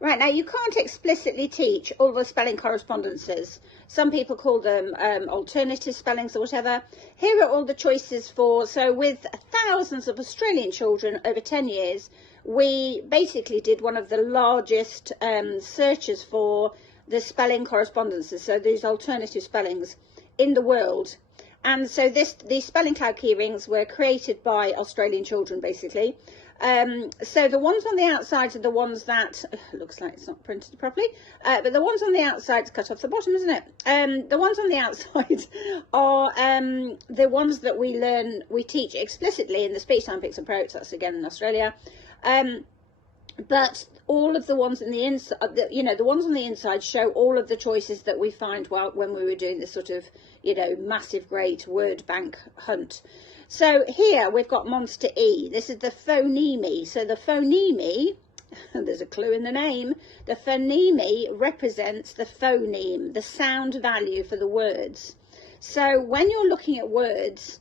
Right, now you can't explicitly teach all the spelling correspondences. Some people call them alternative spellings or whatever. Here are all the choices for, so with thousands of Australian children over 10 years, we basically did one of the largest searches for the spelling correspondences, so these alternative spellings in the world. And so these spelling cloud keyrings were created by Australian children, basically. So the ones on the outside are the ones that looks like it's not printed properly, but the ones on the outside, it's cut off the bottom, isn't it? The ones on the outside are the ones that we teach explicitly in the speech scientific approach. That's again in Australia. But all of the ones in the inside, the ones on the inside show all of the choices that we find when we were doing this sort of, massive great word bank hunt. So here we've got monster E. This is the phoneme. So the phoneme, there's a clue in the name, the phoneme represents the phoneme, the sound value for the words. So when you're looking at words,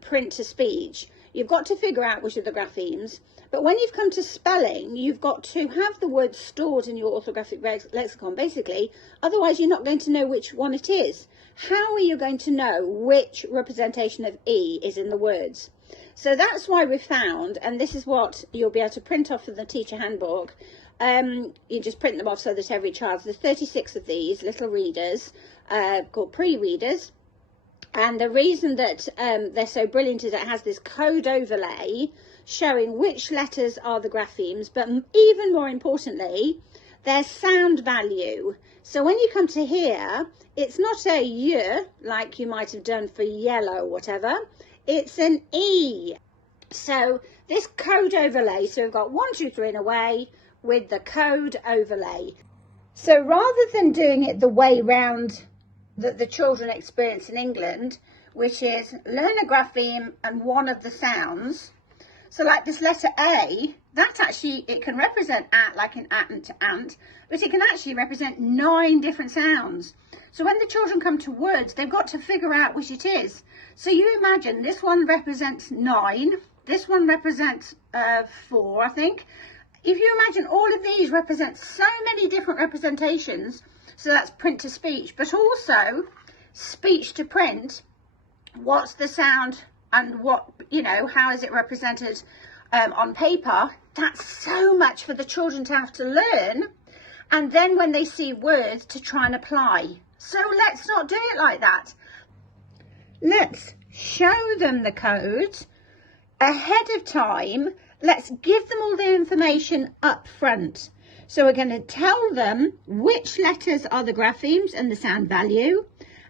print to speech, you've got to figure out which are the graphemes. But when you've come to spelling, you've got to have the word stored in your orthographic lexicon, basically. Otherwise, you're not going to know which one it is. How are you going to know which representation of E is in the words? So that's why we found, and this is what you'll be able to print off in the teacher handbook. You just print them off so that every child, there's 36 of these little readers called pre-readers. And the reason that they're so brilliant is it has this code overlay showing which letters are the graphemes, but even more importantly, their sound value. So when you come to here, it's not a Y like you might have done for yellow or whatever, it's an E. So this code overlay, so we've got 1, 2, 3 and away with the code overlay. So rather than doing it the way round that the children experience in England, which is learn a grapheme and one of the sounds. So like this letter A, that actually, it can represent at, like an at and to ant, but it can actually represent 9 different sounds. So when the children come to words, they've got to figure out which it is. So you imagine this one represents 9, this one represents 4, I think. If you imagine all of these represent so many different representations, so that's print to speech, but also speech to print, what's the sound and what, how is it represented on paper? That's so much for the children to have to learn. And then when they see words to try and apply. So let's not do it like that. Let's show them the code ahead of time. Let's give them all the information up front. So we're going to tell them which letters are the graphemes and the sound value.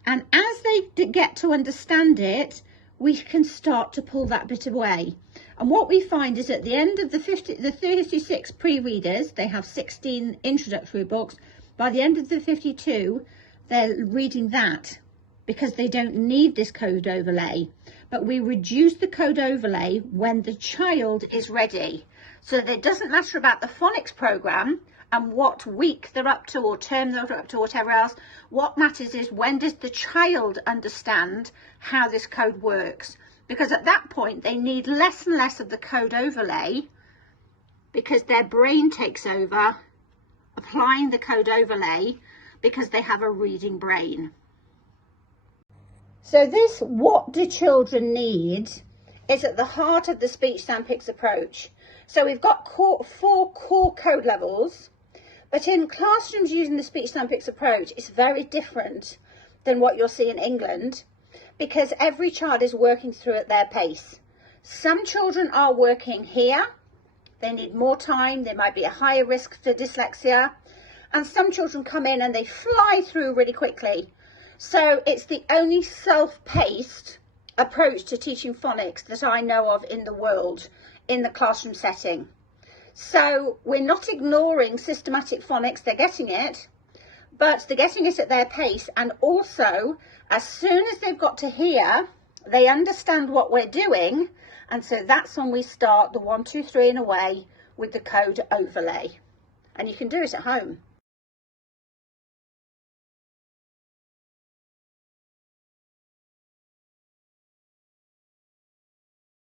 And as they get to understand it, we can start to pull that bit away. And what we find is at the end of the 36 pre-readers, they have 16 introductory books. By the end of the 52, they're reading that because they don't need this code overlay. But we reduce the code overlay when the child is ready. So that it doesn't matter about the phonics program and what week they're up to or term they're up to, whatever else. What matters is when does the child understand how this code works? Because at that point they need less and less of the code overlay because their brain takes over applying the code overlay because they have a reading brain. So this what do children need is at the heart of the speech sandpicks approach. So we've got 4 core code levels, but in classrooms using the speech sandpicks approach, it's very different than what you'll see in England because every child is working through at their pace. Some children are working here, they need more time, there might be a higher risk for dyslexia, and some children come in and they fly through really quickly. So it's the only self-paced approach to teaching phonics that I know of in the world in the classroom setting. So we're not ignoring systematic phonics, they're getting it, but they're getting it at their pace. And also, as soon as they've got to here, they understand what we're doing. And so that's when we start the 1, 2, 3 and away with the code overlay. And you can do it at home.